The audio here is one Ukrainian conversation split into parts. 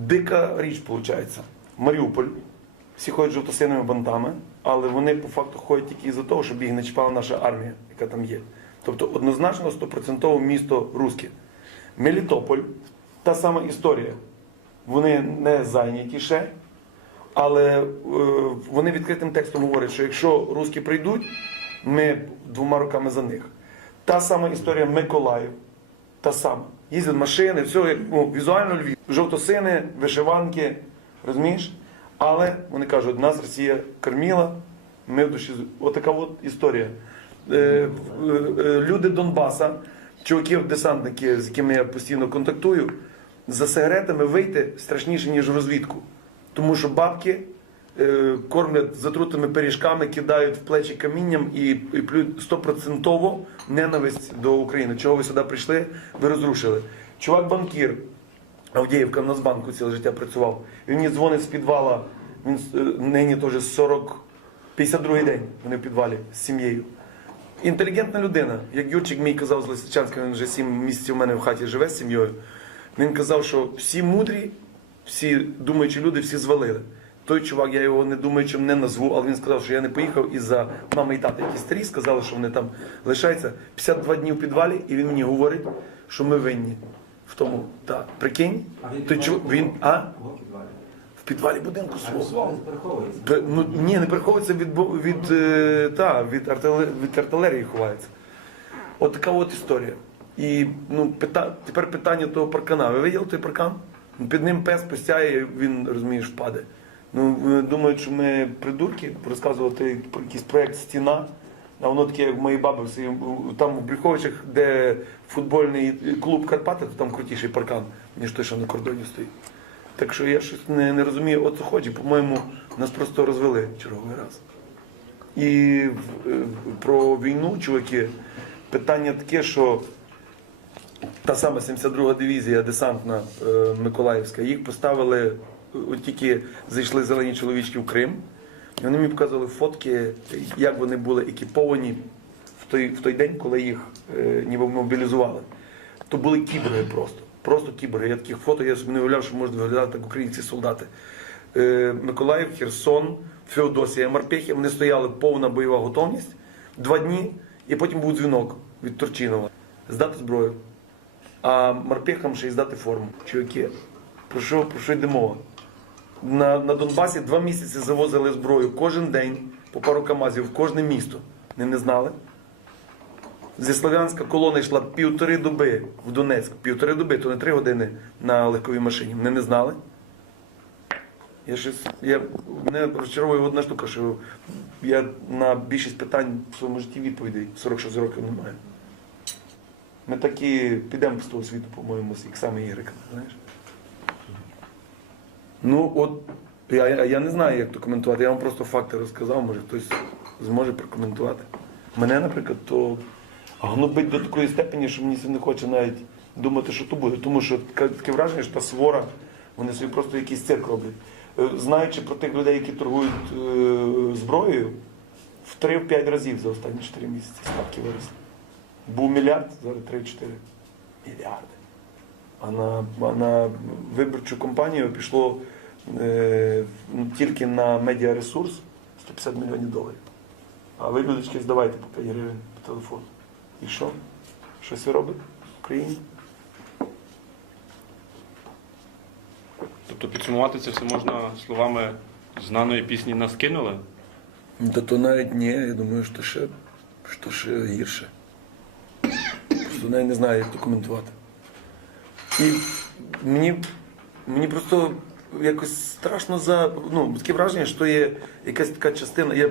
дика річ виходить. Маріуполь. Всі ходять жовтосиними синими бантами, але вони по факту ходять тільки із-за того, щоб їх не чіпала наша армія, яка там є. Тобто однозначно стопроцентово місто Руське. Мелітополь та сама історія. Вони не зайняті ще, але е, вони відкритим текстом говорять, що якщо руски прийдуть, ми двома роками за них. Та сама історія Миколаїв та сама. Їздять машини, все як ну, візуально Львів. Жовтосини, вишиванки, розумієш? Але вони кажуть, нас Росія кормила, ми в душі. Отака от історія. Е, е, е, люди Донбаса, чуваків, десантники, з якими я постійно контактую, за сигаретами вийти страшніше, ніж розвідку. Тому що бабки Е, кормлять затрутими пиріжками, кидають в плечі камінням і і плюють стопроцентово ненависть до України. Чого ви сюди прийшли? Ви розрушили. Чувак, банкір Авдіївка в Нацбанку ціле життя працював. Він мені дзвонить з підвала. Він е, нині теж 40, 52 й день. Вони в підвалі з сім'єю. Інтелігентна людина, як Юрчик мій казав з Лисичанська, він вже сім місяців у мене в хаті живе з сім'єю. Він казав, що всі мудрі, всі думаючі люди, всі звалили. Той чувак, я його не думаю, чим не назву, але він сказав, що я не поїхав із-за мами і тата, які старі, сказали, що вони там лишаються 52 дні в підвалі, і він мені говорить, що ми винні в тому. Так, прикинь, той чувак, він а? В підвалі будинку свого. Ну, Ні, не приховується від від, е, та, від, артилерії, від артилерії ховається. От така от історія. І ну, пита... тепер питання того паркана. Ви виділи той паркан? Під ним пес постяє, він розумієш, впаде. Ну, думають, що ми придурки розказувати про якийсь проєкт Стіна. А воно таке, як в моїй баби, там в Брюховичах, де футбольний клуб Карпати, то там крутіший паркан, ніж той, що на кордоні стоїть. Так що я щось не, не розумію, от ході, по-моєму, нас просто розвели черговий раз. І е, про війну, чуваки, питання таке, що та сама 72 дивізія десантна е, Миколаївська, їх поставили от тільки зайшли зелені чоловічки в Крим, і вони мені показували фотки, як вони були екіповані в той в той день, коли їх е, ніби мобілізували. То були кібри просто. Просто кібри. Я таких фото, я собі не уявляв, що можуть виглядати так українці солдати. Е, Миколаїв, Херсон, Феодосія, Марпехи, вони стояли повна бойова готовність два дні, і потім був дзвінок від Турчинова. Здати зброю. А марпехам ще й здати форму. Чуваки, про що, про що йде мова? на на Донбасі два місяці завозили зброю кожен день по пару Камазів в кожне місто. Вони не знали. Зі Слов'янська колона йшла півтори доби в Донецьк, півтори доби, то не три години на легковій машині. Вони не знали. Я щось, я мене розчаровує одна штука, що я на більшість питань в своєму житті відповідей 46 років не маю. Ми такі підемо з того світу, по-моєму, як саме Ігрика, знаєш? Ну, от я я не знаю, як то коментувати. Я вам просто факти розказав, може хтось зможе прокоментувати. Мене, наприклад, то гнобить до такої степені, що мені це не хоче навіть думати, що то буде. Тому що таке враження, що та свора, вони собі просто якийсь цирк роблять. Е, знаючи про тих людей, які торгують е, зброєю, в 3-5 разів за останні 4 місяці ставки виросли. Був мільярд, зараз 3-4 мільярди. А на, на виборчу компанію пішло. Е, тільки на медіаресурс 150 мільйонів доларів. А ви, людочки, здавайте по 5 гривень по телефону. І що? Щось ви робите в Україні? Тобто підсумувати це все можна словами знаної пісні нас кинули? Та то навіть ні, я думаю, що ще, що ще гірше. Просто навіть не знаю, як документувати. І мені, мені просто якось страшно за ну таке враження, що є якась така частина. Я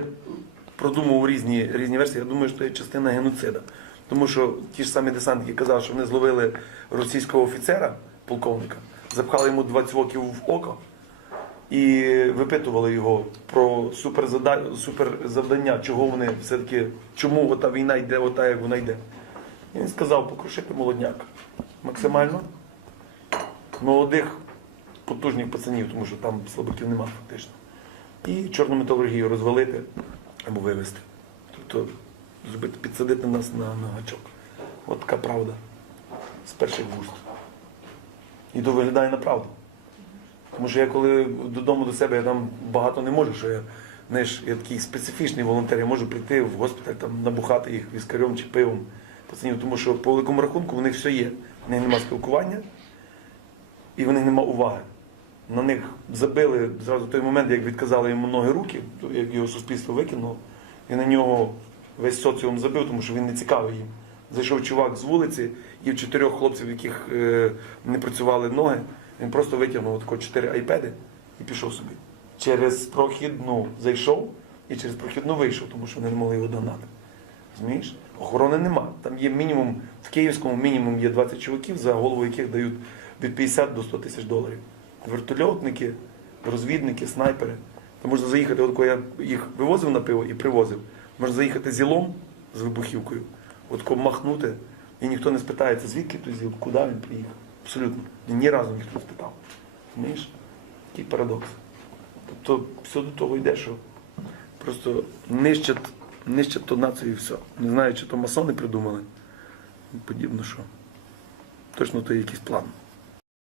продумував різні різні версії. Я думаю, що є частина геноцида. Тому що ті ж самі десантники казали, що вони зловили російського офіцера, полковника, запхали йому 20 років в око і випитували його про суперзавдання, чого вони все-таки, чому ота війна йде, ота як вона йде. І він сказав покрушити молодняк максимально молодих потужних пацанів, тому що там слабаків немає, фактично. І чорну металургію розвалити або вивезти. Тобто зробити, підсадити нас на, на гачок. От така правда. З перших вуст. І то виглядає на правду. Тому що я коли додому до себе я там багато не можу, що я знаєш, я такий специфічний волонтер, я можу прийти в госпіталь, там, набухати їх віскарем чи пивом. Пацанів, тому що по великому рахунку в них все є. В них нема спілкування і в них нема уваги на них забили зразу той момент, як відказали йому ноги руки, як його суспільство викинуло, і на нього весь соціум забив, тому що він не цікавий їм. Зайшов чувак з вулиці і в чотирьох хлопців, яких е, не працювали ноги, він просто витягнув тако чотири айпеди і пішов собі. Через прохідну зайшов і через прохідну вийшов, тому що вони не могли його догнати. Розумієш? Охорони нема. Там є мінімум, в Київському мінімум є 20 чуваків, за голову яких дають від 50 до 100 тисяч доларів вертольотники, розвідники, снайпери. Та можна заїхати, от коли я їх вивозив на пиво і привозив, можна заїхати зілом з вибухівкою, от кого махнути, і ніхто не спитається, звідки той зіл, куди він приїхав. Абсолютно. Ні разу ніхто не спитав. Знаєш? Такий парадокс. Тобто все до того йде, що просто нищать, нищать то націю і все. Не знаю, чи то масони придумали. Подібно що. Точно то є якийсь план.